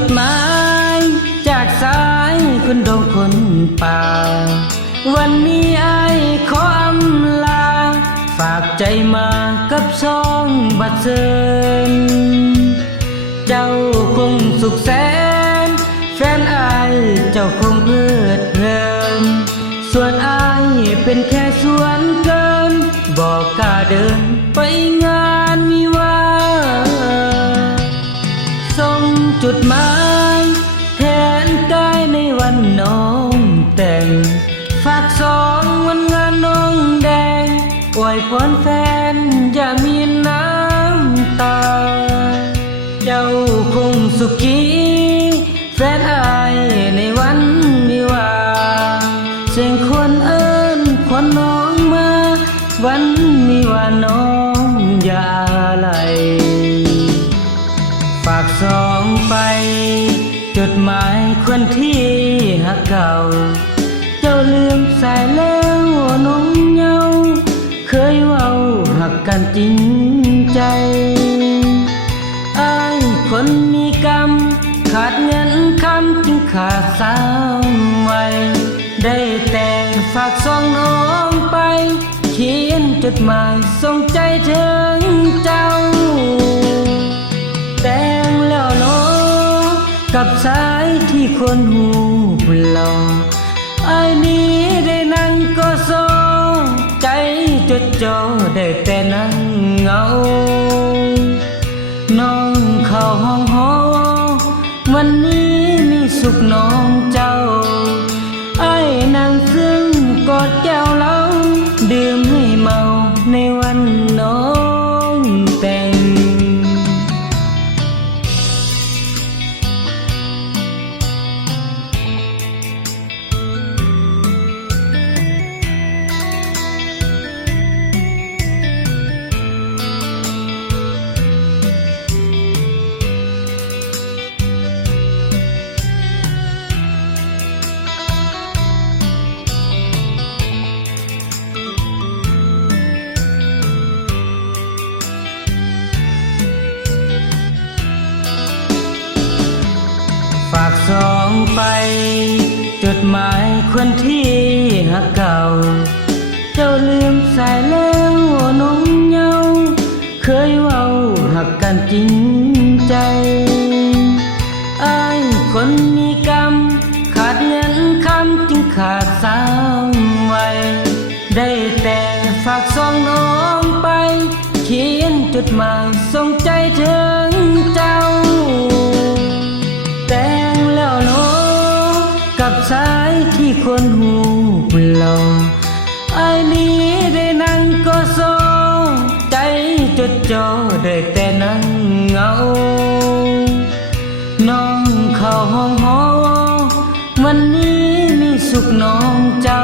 ดหมายจากสายคนดงคนป่าวันนี้ไอ้ขออำลาฝากใจมากับซองบัดเซินเจ้าคงสุขแสนแฟนอายเจ้าคงเพลิดเพลินส่วนอายเป็นแค่ส่วนเกินบอกกล้าเดินไปงานวิวาส่งจุดหมายแทนกายในวันน้องแต่งฝากสองวันงานน้องแดงอวยพรแฟนอย่ามีน้ำตาเจ้าคงสุขีแฟนอายในวันวิวาเสียงคนเอิ้นควันน้องมาวันวิวาน้องอย่าไหลฝากสองไปจดหมายคนที่หักเก่าเจ้าลืมสายแล้วน้องเยาเคยเว้าหักกันจริงใจอ้ายคนมีกรรมขาดเงินคำจึงขาดสาวไว้ได้แต่ฝากสองน้องไปเขียนจดหมายส่งใจถึงเจ้าแต่งแล้วน้องกับสายที่คนหูหลอกไอ้นี้ได้นั่งก็โซใจจดจ่อได้แต่นั่งเหงาน้องเข้าห้องหอวันนี้มีสุขน้องเจ้าไอ้นั่งซึ่งกอดแก้วเหล้าดื่มให้เมาในวันน้องแต่งฝากสองไปจดหมายคนที่หักเก่าเจ้าลืมสายแล้วน้องเยาเคยเว้าหักกันจริงใจอ้ายคนมีกรรมขาดเงินคำจึงขาดสาวไว้ได้แต่ฝากสองน้องไปเขียนจดหมายส่งใจถึงเจ้าแต่งแล้วน้องกับสายที่คนหูหลอกไอ้นี้ได้นั่งก็โซใจจดจ่อได้แต่นั่งเหงาน้องเข้าห้องหอวันนี้มีสุขน้องเจ้า